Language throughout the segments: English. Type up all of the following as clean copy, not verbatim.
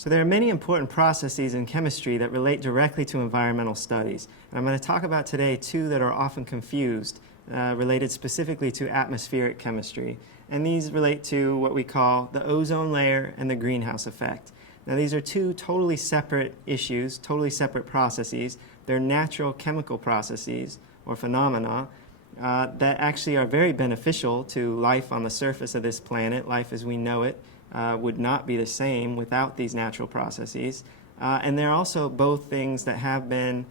So there are many important processes in chemistry that relate directly to environmental studies. And I'm going to talk about today two that are often confused, related specifically to atmospheric chemistry. And these relate to what we call the ozone layer and the greenhouse effect. Now these are two totally separate issues, totally separate processes. They're natural chemical processes or phenomena that actually are very beneficial to life on the surface of this planet. Life as we know it would not be the same without these natural processes. And they're also both things that have been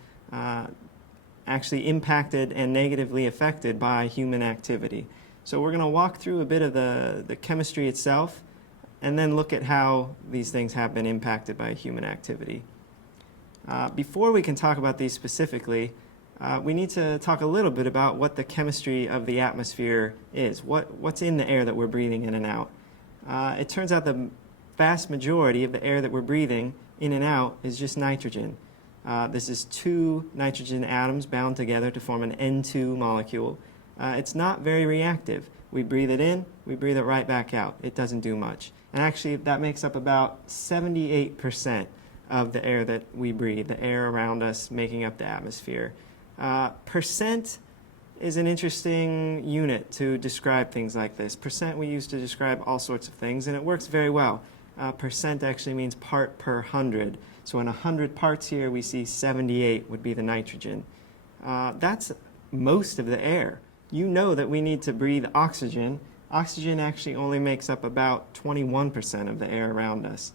actually impacted and negatively affected by human activity. So we're going to walk through a bit of the chemistry itself and then look at how these things have been impacted by human activity. Before we can talk about these specifically, we need to talk a little bit about what the chemistry of the atmosphere is, what's in the air that we're breathing in and out. It turns out the vast majority of the air that we're breathing in and out is just nitrogen. This is two nitrogen atoms bound together to form an N2 molecule. It's not very reactive. We breathe it in, we breathe it right back out. It doesn't do much. And actually that makes up about 78% of the air that we breathe, the air around us making up the atmosphere. Percent is an interesting unit to describe things like this. Percent we use to describe all sorts of things, and it works very well. Percent actually means part per 100. So in 100 parts here, we see 78 would be the nitrogen. That's most of the air. You know that we need to breathe oxygen. Oxygen actually only makes up about 21% of the air around us.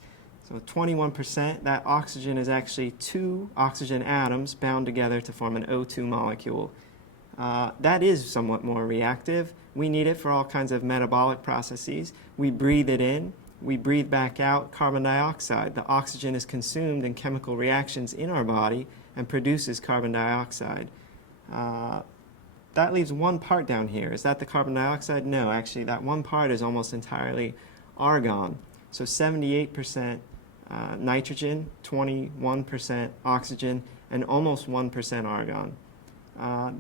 So 21%, that oxygen is actually two oxygen atoms bound together to form an O2 molecule. That is somewhat more reactive. We need it for all kinds of metabolic processes. We breathe it in, we breathe back out carbon dioxide. The oxygen is consumed in chemical reactions in our body and produces carbon dioxide. That leaves one part down here. Is that the carbon dioxide? No, actually that one part is almost entirely argon. So 78% nitrogen, 21% oxygen, and almost 1% argon.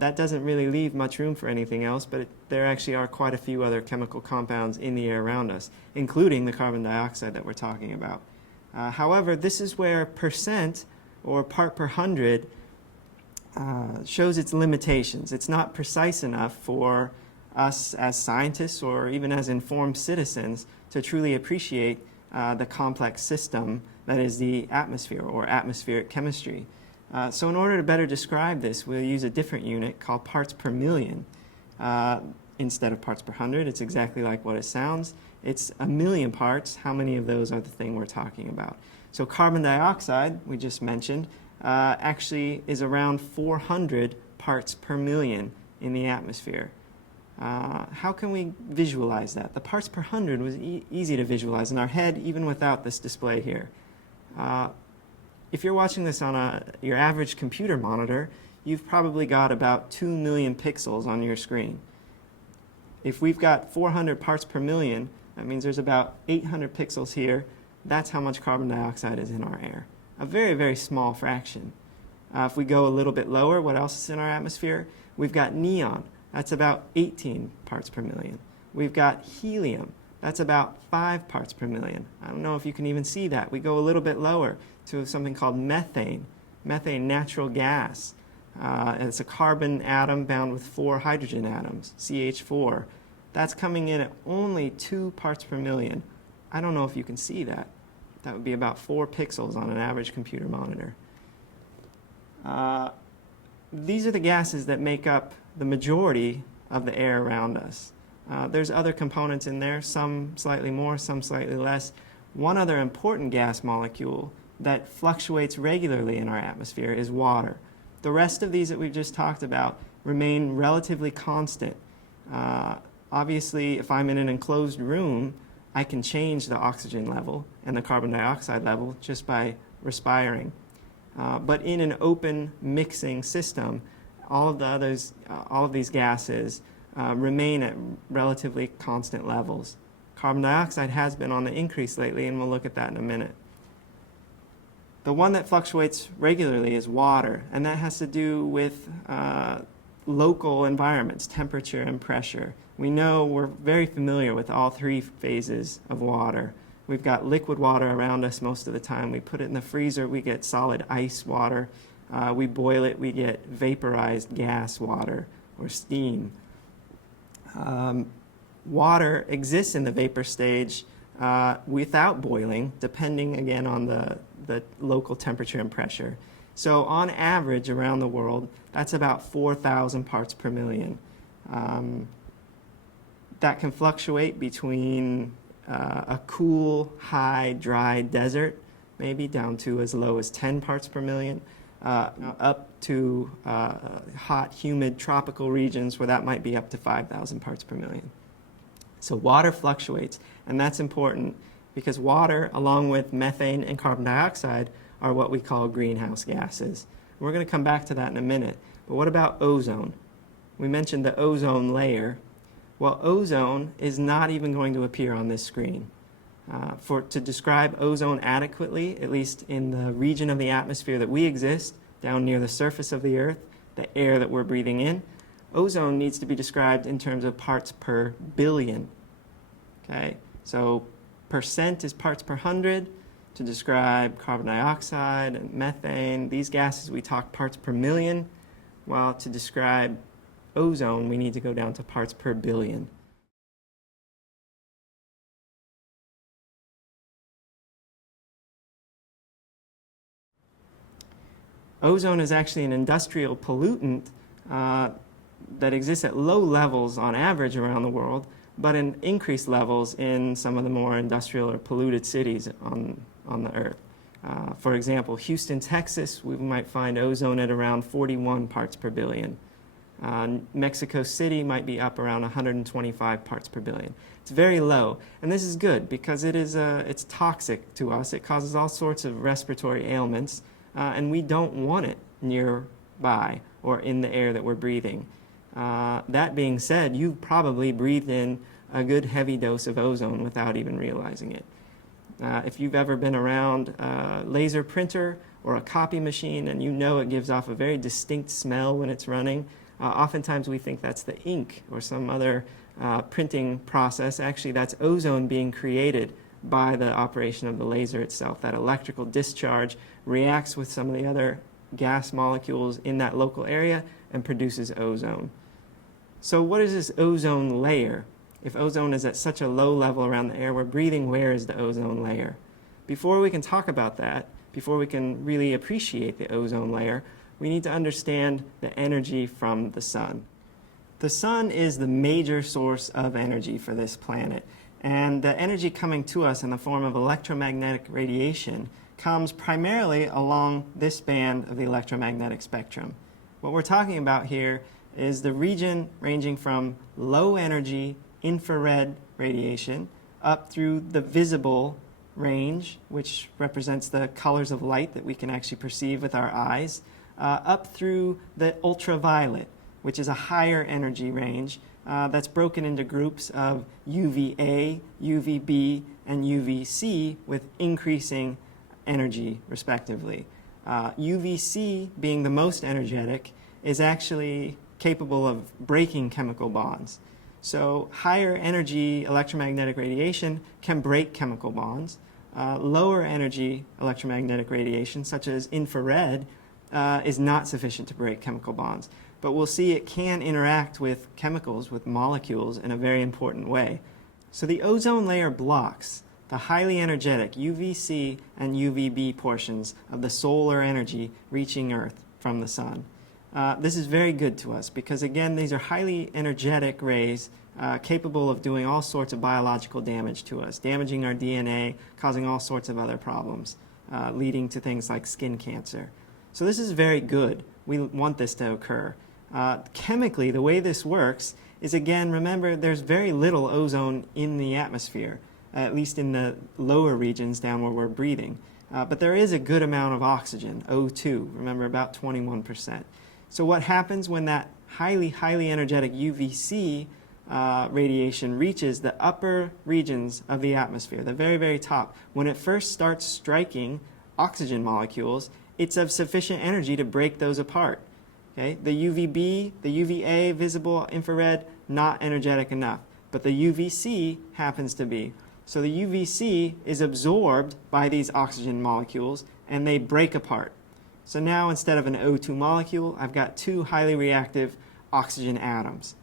That doesn't really leave much room for anything else, but there actually are quite a few other chemical compounds in the air around us, including the carbon dioxide that we're talking about. However, this is where percent, or part per 100, shows its limitations. It's not precise enough for us as scientists or even as informed citizens to truly appreciate the complex system that is the atmosphere or atmospheric chemistry. So in order to better describe this, we'll use a different unit called parts per million. Instead of parts per 100, it's exactly like what it sounds. It's a million parts. How many of those are the thing we're talking about? So carbon dioxide, we just mentioned, actually is around 400 parts per million in the atmosphere. How can we visualize that? The parts per 100 was easy to visualize in our head, even without this display here. If you're watching this on your average computer monitor, you've probably got about 2 million pixels on your screen. If we've got 400 parts per million, that means there's about 800 pixels here. That's how much carbon dioxide is in our air. A very, very small fraction. If we go a little bit lower, what else is in our atmosphere? We've got neon. That's about 18 parts per million. We've got helium. That's about 5 parts per million. I don't know if you can even see that. We go a little bit lower to something called methane. Methane, natural gas. It's a carbon atom bound with 4 hydrogen atoms, CH4. That's coming in at only 2 parts per million. I don't know if you can see that. That would be about 4 pixels on an average computer monitor. These are the gases that make up the majority of the air around us. There's other components in there, some slightly more, some slightly less. One other important gas molecule that fluctuates regularly in our atmosphere is water. The rest of these that we've just talked about remain relatively constant. Obviously, if I'm in an enclosed room, I can change the oxygen level and the carbon dioxide level just by respiring. But in an open mixing system, all of these gases remain at relatively constant levels. Carbon dioxide has been on the increase lately, and we'll look at that in a minute. The one that fluctuates regularly is water, and that has to do with local environments, temperature and pressure. We know we're very familiar with all 3 phases of water. We've got liquid water around us most of the time. We put it in the freezer, we get solid ice water. We boil it, we get vaporized gas water or steam. Water exists in the vapor stage without boiling, depending again on the local temperature and pressure. So on average around the world, that's about 4,000 parts per million. That can fluctuate between a cool, high, dry desert, maybe down to as low as 10 parts per million, up to hot, humid, tropical regions where that might be up to 5,000 parts per million. So water fluctuates, and that's important because water, along with methane and carbon dioxide, are what we call greenhouse gases. We're going to come back to that in a minute. But what about ozone? We mentioned the ozone layer. Well, ozone is not even going to appear on this screen. To describe ozone adequately, at least in the region of the atmosphere that we exist, down near the surface of the Earth, the air that we're breathing in, ozone needs to be described in terms of parts per billion. Okay, so percent is parts per hundred. To describe carbon dioxide and methane, these gases, we talk parts per million, while to describe ozone, we need to go down to parts per billion. Ozone is actually an industrial pollutant that exists at low levels on average around the world, but in increased levels in some of the more industrial or polluted cities on the Earth. For example, Houston, Texas, we might find ozone at around 41 parts per billion. Mexico City might be up around 125 parts per billion. It's very low, and this is good because it's toxic to us. It causes all sorts of respiratory ailments, and we don't want it nearby or in the air that we're breathing. That being said, you've probably breathed in a good heavy dose of ozone without even realizing it. If you've ever been around a laser printer or a copy machine and you know it gives off a very distinct smell when it's running, oftentimes we think that's the ink or some other printing process. Actually, that's ozone being created by the operation of the laser itself. That electrical discharge reacts with some of the other gas molecules in that local area and produces ozone. So what is this ozone layer? If ozone is at such a low level around the air we're breathing, where is the ozone layer? Before we can talk about that, before we can really appreciate the ozone layer, we need to understand the energy from the sun. The sun is the major source of energy for this planet, and the energy coming to us in the form of electromagnetic radiation comes primarily along this band of the electromagnetic spectrum. What we're talking about here is the region ranging from low energy infrared radiation up through the visible range, which represents the colors of light that we can actually perceive with our eyes, up through the ultraviolet, which is a higher energy range that's broken into groups of UVA, UVB, and UVC with increasing energy, respectively. UVC, being the most energetic, is actually capable of breaking chemical bonds. So higher energy electromagnetic radiation can break chemical bonds. Lower energy electromagnetic radiation, such as infrared, is not sufficient to break chemical bonds. But we'll see it can interact with chemicals, with molecules, in a very important way. So the ozone layer blocks the highly energetic UVC and UVB portions of the solar energy reaching Earth from the sun. This is very good to us because, again, these are highly energetic rays capable of doing all sorts of biological damage to us, damaging our DNA, causing all sorts of other problems, leading to things like skin cancer. So this is very good. We want this to occur. Chemically, the way this works is, again, remember, there's very little ozone in the atmosphere, at least in the lower regions down where we're breathing. But there is a good amount of oxygen, O2, remember, about 21%. So what happens when that highly energetic UVC radiation reaches the upper regions of the atmosphere, the very top? When it first starts striking oxygen molecules, it's of sufficient energy to break those apart. Okay? The UVB, the UVA, visible, infrared, not energetic enough. But the UVC happens to be. So the UVC is absorbed by these oxygen molecules and they break apart. So now instead of an O2 molecule, I've got two highly reactive oxygen atoms.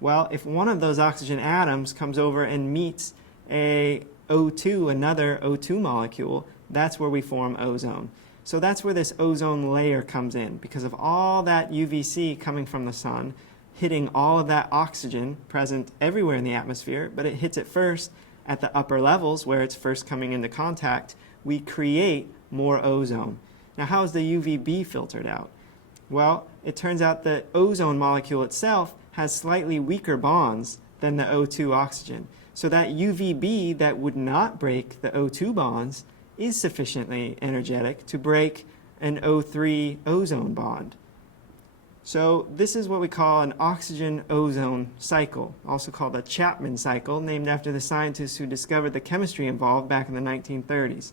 Well, if one of those oxygen atoms comes over and meets a O2, another O2 molecule, that's where we form ozone. So that's where this ozone layer comes in, because of all that UVC coming from the sun, hitting all of that oxygen present everywhere in the atmosphere, but it hits it first at the upper levels where it's first coming into contact. We create more ozone. Now, how is the UVB filtered out? Well, it turns out the ozone molecule itself has slightly weaker bonds than the O2 oxygen. So that UVB that would not break the O2 bonds is sufficiently energetic to break an O3 ozone bond. So this is what we call an oxygen-ozone cycle, also called a Chapman cycle, named after the scientists who discovered the chemistry involved back in the 1930s.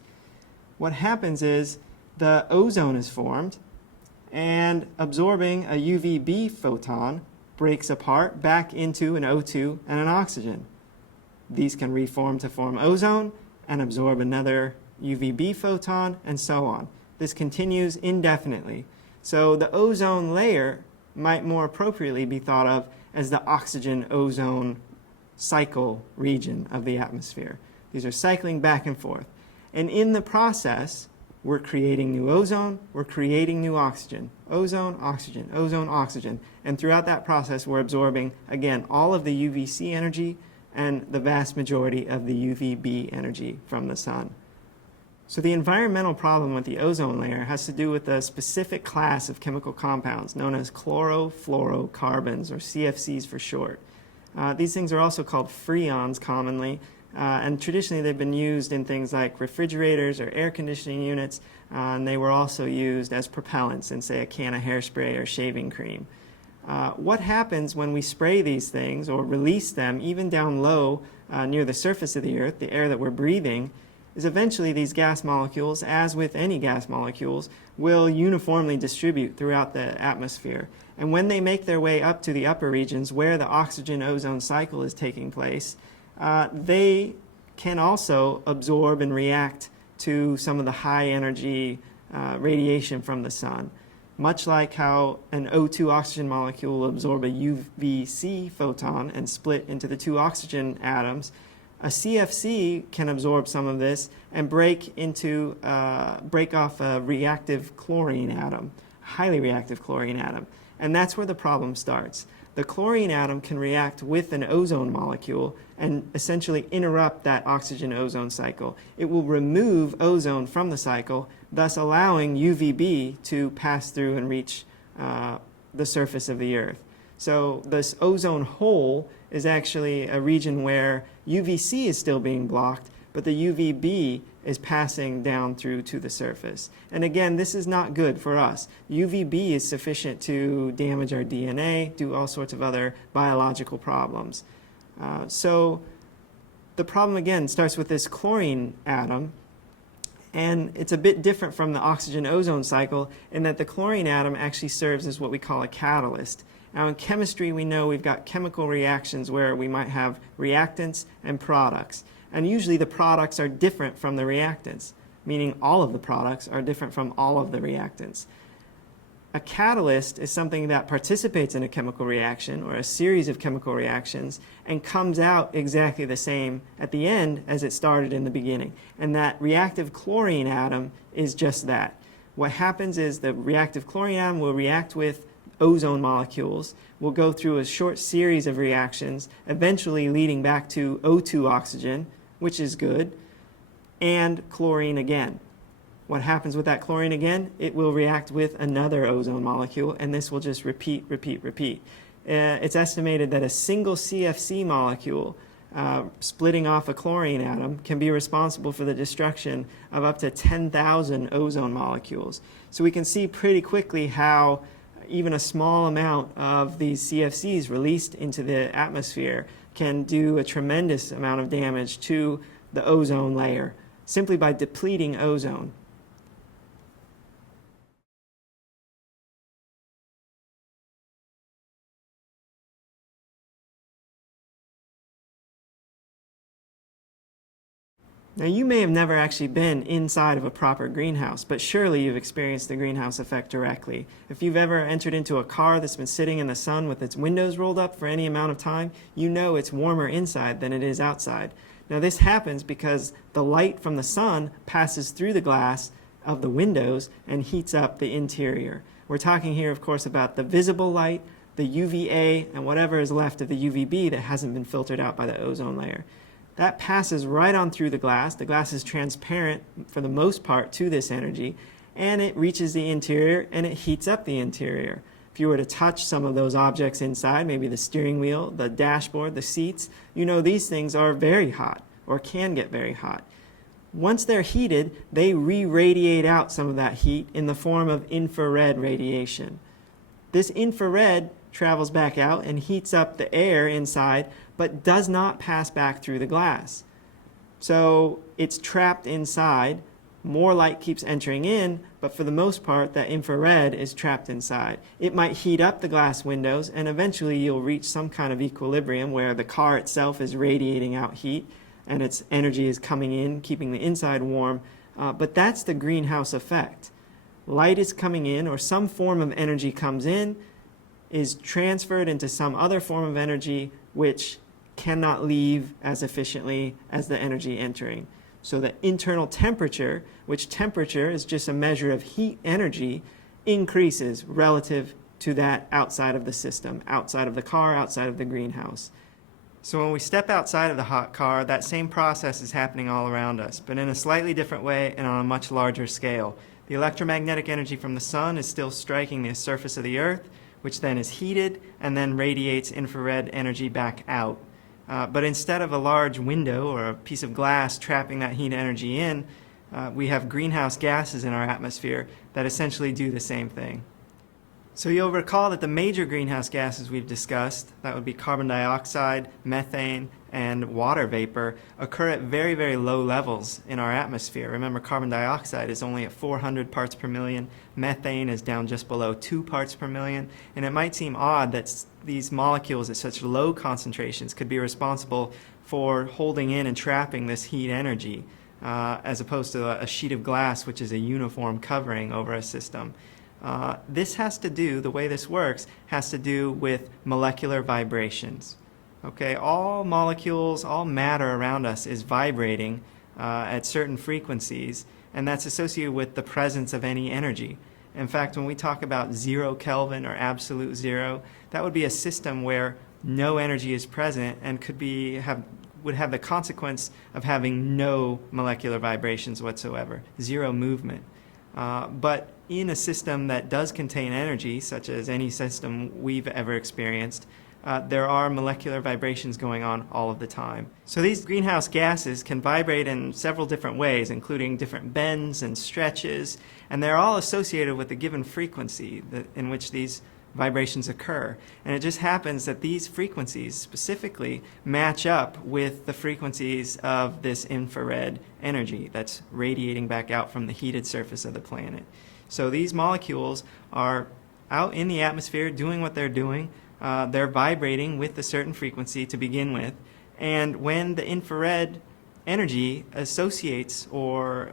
What happens is the ozone is formed, and absorbing a UVB photon breaks apart back into an O2 and an oxygen. These can reform to form ozone and absorb another UVB photon, and so on. This continues indefinitely. So the ozone layer might more appropriately be thought of as the oxygen-ozone cycle region of the atmosphere. These are cycling back and forth. And in the process, we're creating new ozone, we're creating new oxygen. Ozone, oxygen, ozone, oxygen. And throughout that process, we're absorbing, again, all of the UVC energy and the vast majority of the UVB energy from the sun. So the environmental problem with the ozone layer has to do with a specific class of chemical compounds known as chlorofluorocarbons, or CFCs for short. These things are also called freons commonly, and traditionally they've been used in things like refrigerators or air conditioning units, and they were also used as propellants in, say, a can of hairspray or shaving cream. What happens when we spray these things or release them even down low near the surface of the Earth, the air that we're breathing, is eventually these gas molecules, as with any gas molecules, will uniformly distribute throughout the atmosphere. And when they make their way up to the upper regions where the oxygen-ozone cycle is taking place, they can also absorb and react to some of the high-energy radiation from the sun. Much like how an O2 oxygen molecule will absorb a UVC photon and split into the two oxygen atoms, a CFC can absorb some of this and break off a reactive chlorine atom, highly reactive chlorine atom. And that's where the problem starts. The chlorine atom can react with an ozone molecule and essentially interrupt that oxygen-ozone cycle. It will remove ozone from the cycle, thus allowing UVB to pass through and reach the surface of the Earth. So this ozone hole is actually a region where UVC is still being blocked, but the UVB is passing down through to the surface. And again, this is not good for us. UVB is sufficient to damage our DNA, do all sorts of other biological problems. So the problem again starts with this chlorine atom, and it's a bit different from the oxygen-ozone cycle in that the chlorine atom actually serves as what we call a catalyst. Now in chemistry, we know we've got chemical reactions where we might have reactants and products. And usually the products are different from the reactants, meaning all of the products are different from all of the reactants. A catalyst is something that participates in a chemical reaction or a series of chemical reactions and comes out exactly the same at the end as it started in the beginning. And that reactive chlorine atom is just that. What happens is the reactive chlorine atom will react with ozone molecules, will go through a short series of reactions, eventually leading back to O2 oxygen, which is good, and chlorine again. What happens with that chlorine again? It will react with another ozone molecule, and this will just repeat, repeat, repeat. It's estimated that a single CFC molecule splitting off a chlorine atom can be responsible for the destruction of up to 10,000 ozone molecules. So we can see pretty quickly how even a small amount of these CFCs released into the atmosphere can do a tremendous amount of damage to the ozone layer simply by depleting ozone. Now, you may have never actually been inside of a proper greenhouse, but surely you've experienced the greenhouse effect directly. If you've ever entered into a car that's been sitting in the sun with its windows rolled up for any amount of time, you know it's warmer inside than it is outside. Now, this happens because the light from the sun passes through the glass of the windows and heats up the interior. We're talking here, of course, about the visible light, the UVA, and whatever is left of the UVB that hasn't been filtered out by the ozone layer. That passes right on through the glass. The glass is transparent for the most part to this energy, and it reaches the interior and it heats up the interior. If you were to touch some of those objects inside, maybe the steering wheel, the dashboard, the seats, you know these things are very hot or can get very hot. Once they're heated, they re-radiate out some of that heat in the form of infrared radiation. This infrared travels back out and heats up the air inside, but does not pass back through the glass. So it's trapped inside. More light keeps entering in, but for the most part, that infrared is trapped inside. It might heat up the glass windows, and eventually you'll reach some kind of equilibrium where the car itself is radiating out heat, and its energy is coming in, keeping the inside warm. But that's the greenhouse effect. Light is coming in, or some form of energy comes in, is transferred into some other form of energy which cannot leave as efficiently as the energy entering. So the internal temperature, which temperature is just a measure of heat energy, increases relative to that outside of the system, outside of the car, outside of the greenhouse. So when we step outside of the hot car, that same process is happening all around us, but in a slightly different way and on a much larger scale. The electromagnetic energy from the sun is still striking the surface of the earth, which then is heated and then radiates infrared energy back out. But instead of a large window or a piece of glass trapping that heat energy in, we have greenhouse gases in our atmosphere that essentially do the same thing. So you'll recall that the major greenhouse gases we've discussed, that would be carbon dioxide, methane, and water vapor, occur at very, very low levels in our atmosphere. Remember, carbon dioxide is only at 400 parts per million, methane is down just below 2 parts per million, and it might seem odd that these molecules at such low concentrations could be responsible for holding in and trapping this heat energy, as opposed to a sheet of glass, which is a uniform covering over a system. This has to do, the way this works, has to do with molecular vibrations. Okay, all molecules, all matter around us is vibrating at certain frequencies, and that's associated with the presence of any energy. In fact, when we talk about 0 Kelvin or absolute zero, that would be a system where no energy is present and would have the consequence of having no molecular vibrations whatsoever, zero movement. But in a system that does contain energy, such as any system we've ever experienced, there are molecular vibrations going on all of the time. So these greenhouse gases can vibrate in several different ways, including different bends and stretches, and they're all associated with a given frequency in which these vibrations occur. And it just happens that these frequencies specifically match up with the frequencies of this infrared energy that's radiating back out from the heated surface of the planet. So these molecules are out in the atmosphere doing what they're doing. They're vibrating with a certain frequency to begin with, and when the infrared energy associates or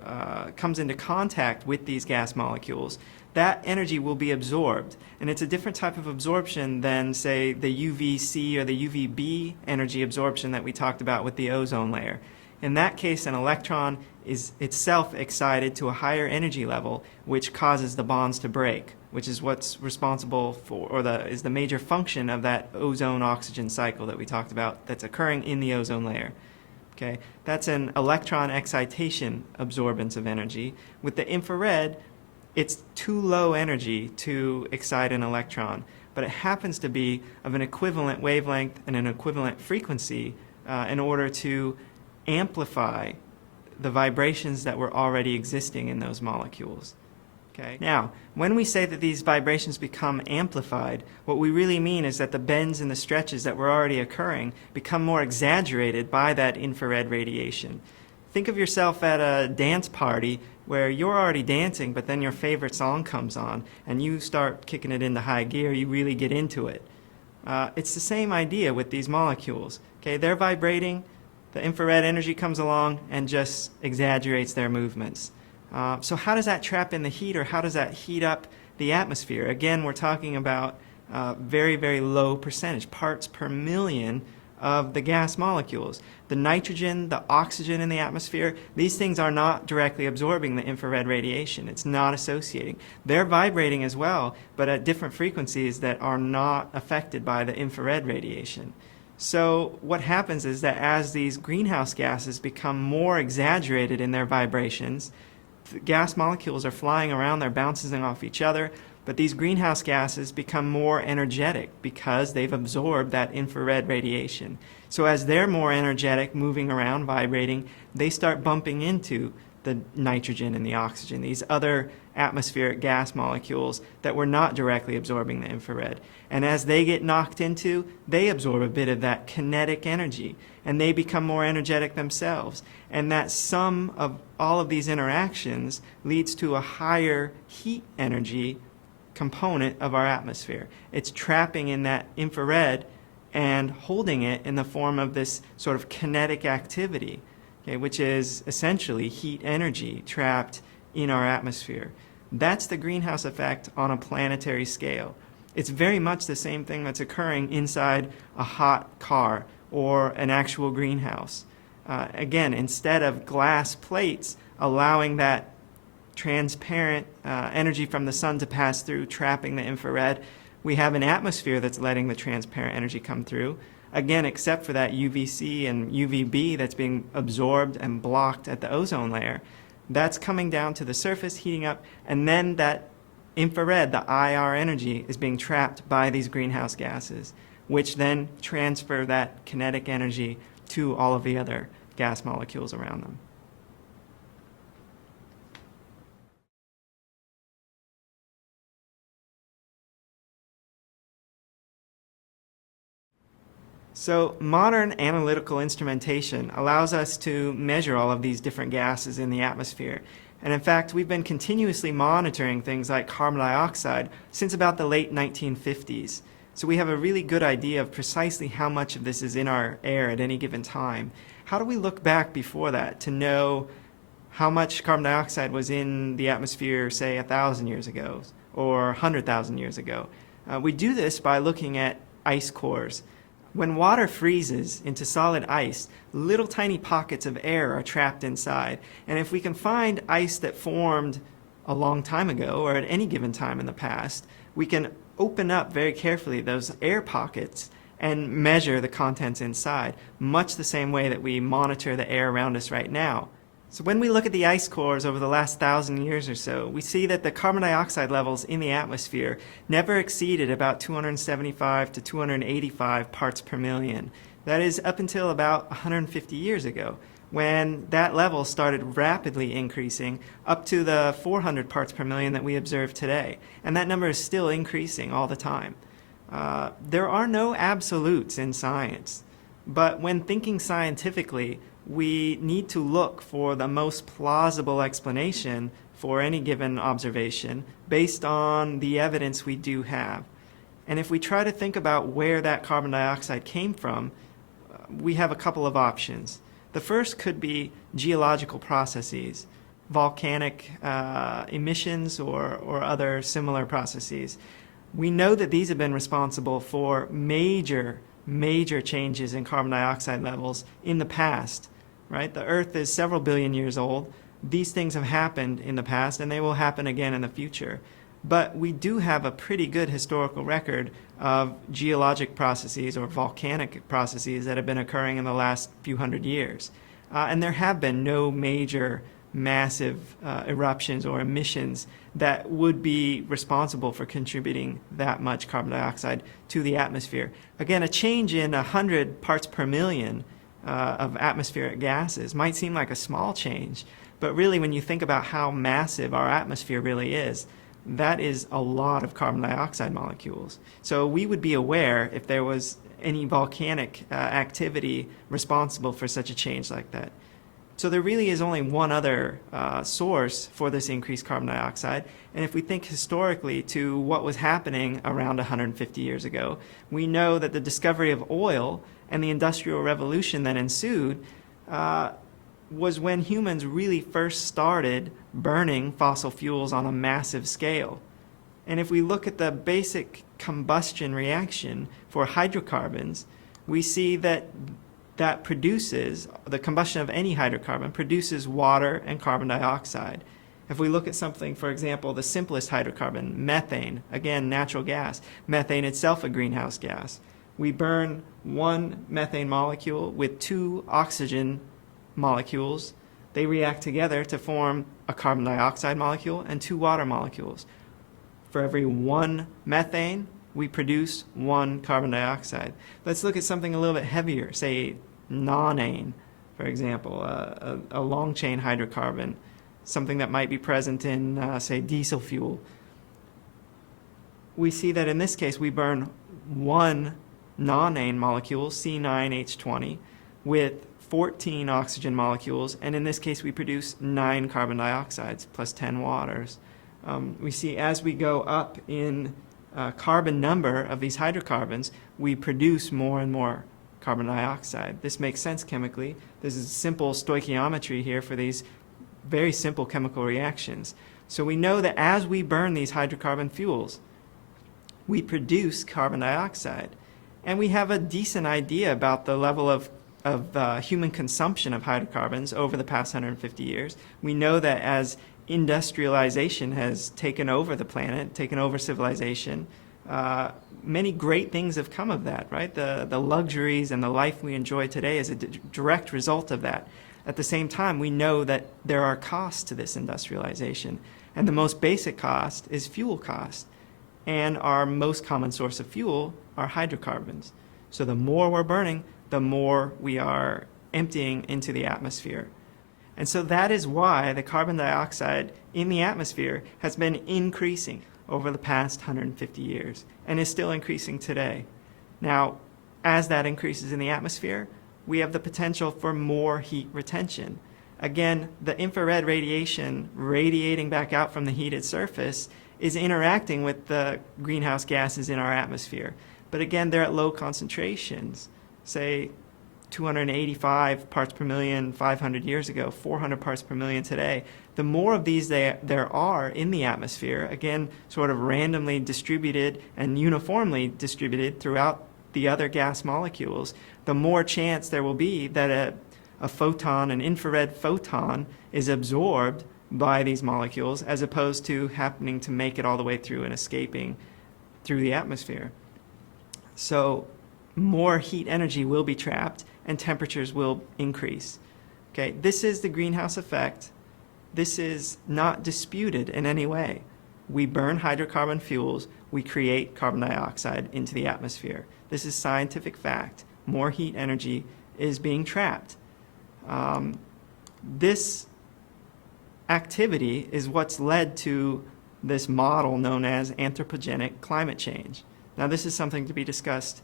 comes into contact with these gas molecules, that energy will be absorbed. And it's a different type of absorption than, say, the UVC or the UVB energy absorption that we talked about with the ozone layer. In that case, an electron is itself excited to a higher energy level, which causes the bonds to break, which is what's responsible for, or is the major function of that ozone-oxygen cycle that we talked about that's occurring in the ozone layer. Okay? That's an electron excitation absorbance of energy. With the infrared, it's too low energy to excite an electron, but it happens to be of an equivalent wavelength and an equivalent frequency in order to amplify the vibrations that were already existing in those molecules. Okay? Now, when we say that these vibrations become amplified, what we really mean is that the bends and the stretches that were already occurring become more exaggerated by that infrared radiation. Think of yourself at a dance party where you're already dancing, but then your favorite song comes on and you start kicking it into high gear, you really get into it. It's the same idea with these molecules. Okay? They're vibrating, The infrared energy comes along and just exaggerates their movements. So how does that trap in the heat, or how does that heat up the atmosphere? Again, we're talking about very, very low percentage, parts per million of the gas molecules. The nitrogen, the oxygen in the atmosphere, these things are not directly absorbing the infrared radiation. It's not associating. They're vibrating as well, but at different frequencies that are not affected by the infrared radiation. So what happens is that as these greenhouse gases become more exaggerated in their vibrations, the gas molecules are flying around, they're bouncing off each other, but these greenhouse gases become more energetic because they've absorbed that infrared radiation. So as they're more energetic, moving around, vibrating, they start bumping into the nitrogen and the oxygen, these other atmospheric gas molecules that were not directly absorbing the infrared. And as they get knocked into, they absorb a bit of that kinetic energy, and they become more energetic themselves. And that sum of all of these interactions leads to a higher heat energy component of our atmosphere. It's trapping in that infrared and holding it in the form of this sort of kinetic activity, okay, which is essentially heat energy trapped in our atmosphere. That's the greenhouse effect on a planetary scale. It's very much the same thing that's occurring inside a hot car or an actual greenhouse. Again, instead of glass plates allowing that transparent energy from the sun to pass through, trapping the infrared, we have an atmosphere that's letting the transparent energy come through. Again, except for that UVC and UVB that's being absorbed and blocked at the ozone layer. That's coming down to the surface, heating up, and then that infrared, the IR energy, is being trapped by these greenhouse gases, which then transfer that kinetic energy to all of the other gas molecules around them. So modern analytical instrumentation allows us to measure all of these different gases in the atmosphere. And in fact, we've been continuously monitoring things like carbon dioxide since about the late 1950s. So we have a really good idea of precisely how much of this is in our air at any given time. How do we look back before that to know how much carbon dioxide was in the atmosphere, say, 1,000 years ago or 100,000 years ago? We do this by looking at ice cores. When water freezes into solid ice, little tiny pockets of air are trapped inside. And if we can find ice that formed a long time ago or at any given time in the past, we can open up very carefully those air pockets and measure the contents inside, much the same way that we monitor the air around us right now. So when we look at the ice cores over the last 1,000 years or so, we see that the carbon dioxide levels in the atmosphere never exceeded about 275 to 285 parts per million. That is up until about 150 years ago, when that level started rapidly increasing up to the 400 parts per million that we observe today. And that number is still increasing all the time. There are no absolutes in science, but when thinking scientifically, we need to look for the most plausible explanation for any given observation based on the evidence we do have. And if we try to think about where that carbon dioxide came from, we have a couple of options. The first could be geological processes, volcanic emissions or other similar processes. We know that these have been responsible for major changes in carbon dioxide levels in the past. Right? The Earth is several billion years old. These things have happened in the past, and they will happen again in the future. But we do have a pretty good historical record of geologic processes or volcanic processes that have been occurring in the last few hundred years. And there have been no major, massive eruptions or emissions that would be responsible for contributing that much carbon dioxide to the atmosphere. Again, a change in 100 parts per million of atmospheric gases might seem like a small change, but really when you think about how massive our atmosphere really is, that is a lot of carbon dioxide molecules. So we would be aware if there was any volcanic activity responsible for such a change like that. So there really is only one other source for this increased carbon dioxide, and if we think historically to what was happening around 150 years ago, we know that the discovery of oil and the Industrial Revolution that ensued was when humans really first started burning fossil fuels on a massive scale. And if we look at the basic combustion reaction for hydrocarbons, we see that the combustion of any hydrocarbon produces water and carbon dioxide. If we look at something, for example, the simplest hydrocarbon, methane, again, natural gas, methane itself a greenhouse gas. We burn one methane molecule with two oxygen molecules. They react together to form a carbon dioxide molecule and two water molecules. For every one methane, we produce one carbon dioxide. Let's look at something a little bit heavier, say nonane, for example, a long chain hydrocarbon, something that might be present in, say, diesel fuel. We see that in this case, we burn one nonane molecule, C9H20, with 14 oxygen molecules, and in this case, we produce 9 carbon dioxides plus 10 waters. We see as we go up in carbon number of these hydrocarbons, we produce more and more carbon dioxide. This makes sense chemically. This is simple stoichiometry here for these very simple chemical reactions. So we know that as we burn these hydrocarbon fuels, we produce carbon dioxide. And we have a decent idea about the level of human consumption of hydrocarbons over the past 150 years. We know that as industrialization has taken over the planet, taken over civilization, many great things have come of that, right? The luxuries and the life we enjoy today is a direct result of that. At the same time, we know that there are costs to this industrialization. And the most basic cost is fuel cost. And our most common source of fuel are hydrocarbons. So the more we're burning, the more we are emptying into the atmosphere. And so that is why the carbon dioxide in the atmosphere has been increasing over the past 150 years and is still increasing today. Now, as that increases in the atmosphere, we have the potential for more heat retention. Again, the infrared radiation radiating back out from the heated surface is interacting with the greenhouse gases in our atmosphere. But again, they're at low concentrations, say 285 parts per million 500 years ago, 400 parts per million today. The more of these there are in the atmosphere, again, sort of randomly distributed and uniformly distributed throughout the other gas molecules, the more chance there will be that a photon, an infrared photon, is absorbed by these molecules as opposed to happening to make it all the way through and escaping through the atmosphere. So more heat energy will be trapped and temperatures will increase. Okay, this is the greenhouse effect. This is not disputed in any way. We burn hydrocarbon fuels, we create carbon dioxide into the atmosphere. This is scientific fact. More heat energy is being trapped. This activity is what's led to this model known as anthropogenic climate change. Now, this is something to be discussed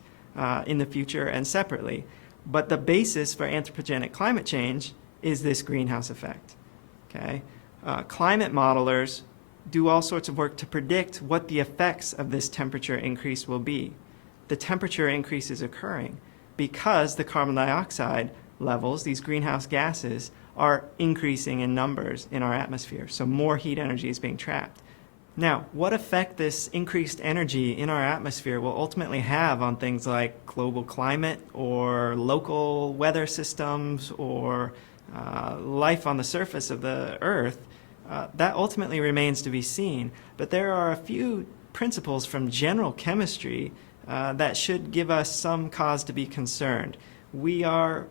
in the future and separately, but the basis for anthropogenic climate change is this greenhouse effect. Okay? Climate modelers do all sorts of work to predict what the effects of this temperature increase will be. The temperature increase is occurring because the carbon dioxide levels, these greenhouse gases, are increasing in numbers in our atmosphere. So more heat energy is being trapped. Now, what effect this increased energy in our atmosphere will ultimately have on things like global climate or local weather systems or life on the surface of the Earth, that ultimately remains to be seen. But there are a few principles from general chemistry that should give us some cause to be concerned. We are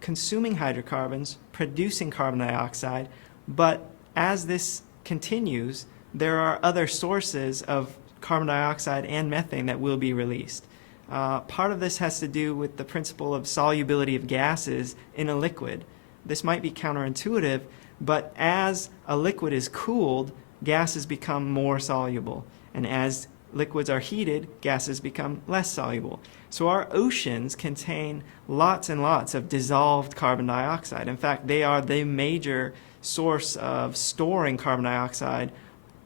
consuming hydrocarbons, producing carbon dioxide, but as this continues, there are other sources of carbon dioxide and methane that will be released. Part of this has to do with the principle of solubility of gases in a liquid. This might be counterintuitive, but as a liquid is cooled, gases become more soluble. And as liquids are heated, gases become less soluble. So our oceans contain lots and lots of dissolved carbon dioxide. In fact, they are the major source of storing carbon dioxide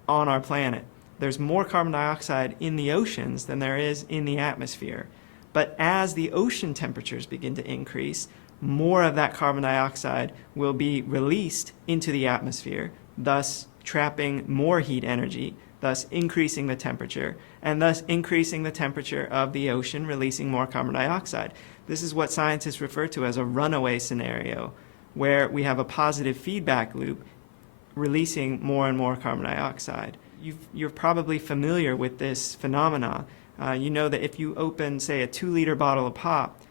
on our planet. There's more carbon dioxide in the oceans than there is in the atmosphere. But as the ocean temperatures begin to increase, more of that carbon dioxide will be released into the atmosphere, thus trapping more heat energy, thus increasing the temperature, and thus increasing the temperature of the ocean, releasing more carbon dioxide. This is what scientists refer to as a runaway scenario, where we have a positive feedback loop releasing more and more carbon dioxide. You're probably familiar with this phenomena. You know that if you open, say, a 2-liter bottle of pop,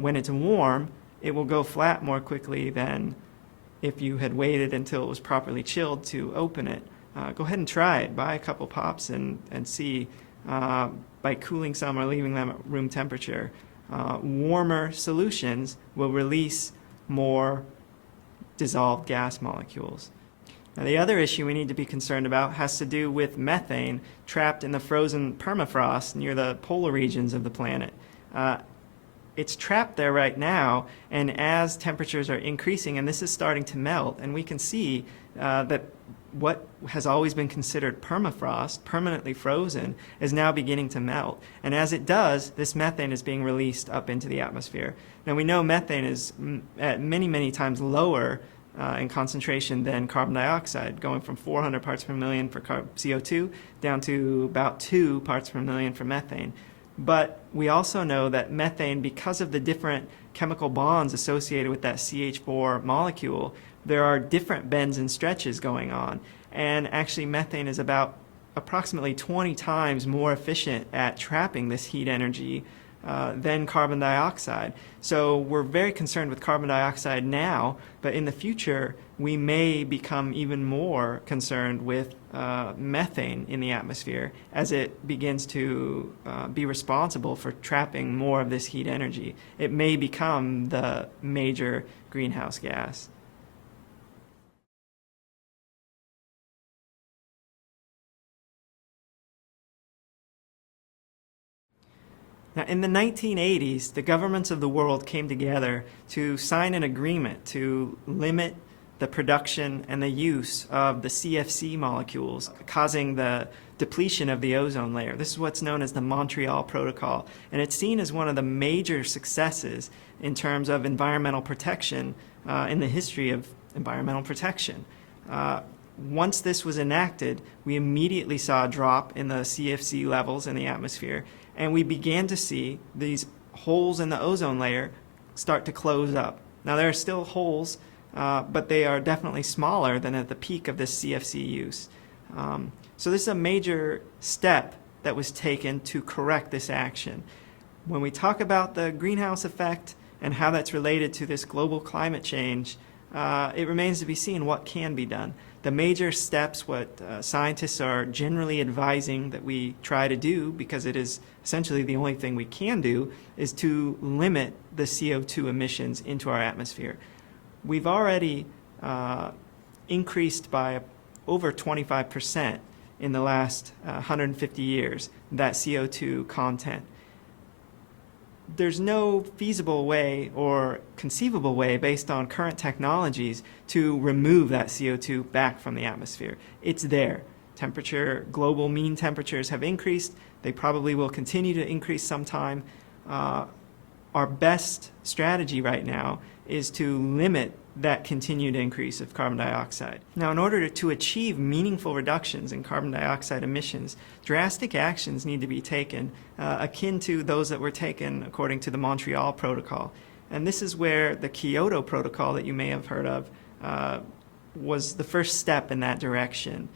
when it's warm, it will go flat more quickly than if you had waited until it was properly chilled to open it. Go ahead and try it. Buy a couple pops and see, by cooling some or leaving them at room temperature, warmer solutions will release more dissolved gas molecules. Now, the other issue we need to be concerned about has to do with methane trapped in the frozen permafrost near the polar regions of the planet. It's trapped there right now, and as temperatures are increasing, and this is starting to melt, and we can see that what has always been considered permafrost, permanently frozen, is now beginning to melt. And as it does, this methane is being released up into the atmosphere. Now, we know methane is at many, many times lower in concentration than carbon dioxide, going from 400 parts per million for CO2 down to about 2 parts per million for methane. But we also know that methane, because of the different chemical bonds associated with that CH4 molecule, there are different bends and stretches going on. And actually, methane is about approximately 20 times more efficient at trapping this heat energy than carbon dioxide. So we're very concerned with carbon dioxide now, but in the future, we may become even more concerned with methane in the atmosphere as it begins to be responsible for trapping more of this heat energy. It may become the major greenhouse gas. Now, in the 1980s, the governments of the world came together to sign an agreement to limit the production and the use of the CFC molecules, causing the depletion of the ozone layer. This is what's known as the Montreal Protocol, and it's seen as one of the major successes in terms of environmental protection in the history of environmental protection. Once this was enacted, we immediately saw a drop in the CFC levels in the atmosphere, and we began to see these holes in the ozone layer start to close up. Now, there are still holes, but they are definitely smaller than at the peak of this CFC use. So this is a major step that was taken to correct this action. When we talk about the greenhouse effect and how that's related to this global climate change, it remains to be seen what can be done. The major steps, what scientists are generally advising that we try to do, because it is essentially the only thing we can do, is to limit the CO2 emissions into our atmosphere. We've already increased by over 25% in the last 150 years that CO2 content. There's no feasible way or conceivable way based on current technologies to remove that CO2 back from the atmosphere. It's there. Global mean temperatures have increased. They probably will continue to increase sometime. Our best strategy right now is to limit that continued increase of carbon dioxide. Now, in order to achieve meaningful reductions in carbon dioxide emissions, drastic actions need to be taken, akin to those that were taken according to the Montreal Protocol. And this is where the Kyoto Protocol that you may have heard of was the first step in that direction.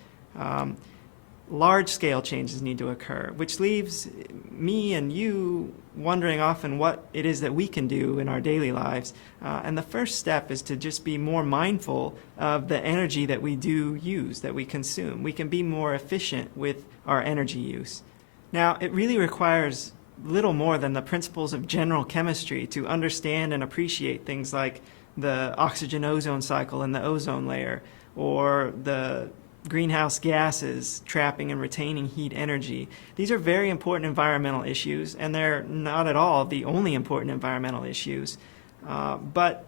Large-scale changes need to occur, which leaves me and you wondering often what it is that we can do in our daily lives. And the first step is to just be more mindful of the energy that we do use, that we consume. We can be more efficient with our energy use. Now, it really requires little more than the principles of general chemistry to understand and appreciate things like the oxygen-ozone cycle in the ozone layer, or the greenhouse gases trapping and retaining heat energy. These are very important environmental issues, and they're not at all the only important environmental issues. But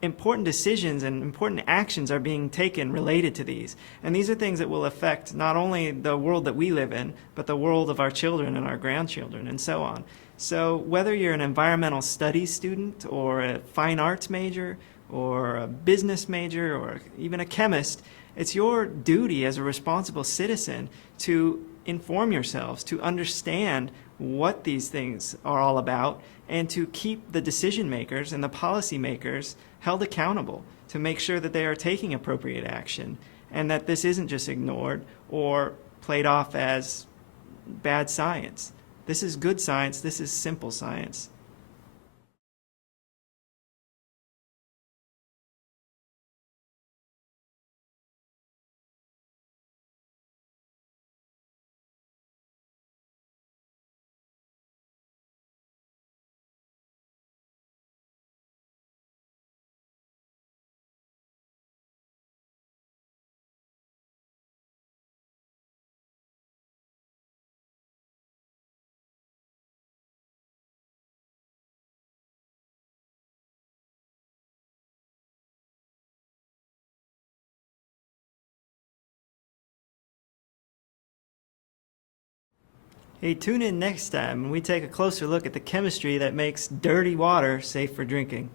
important decisions and important actions are being taken related to these. And these are things that will affect not only the world that we live in, but the world of our children and our grandchildren and so on. So whether you're an environmental studies student or a fine arts major or a business major or even a chemist, it's your duty as a responsible citizen to inform yourselves, to understand what these things are all about, and to keep the decision makers and the policy makers held accountable to make sure that they are taking appropriate action and that this isn't just ignored or played off as bad science. This is good science. This is simple science. Hey, tune in next time when we take a closer look at the chemistry that makes dirty water safe for drinking.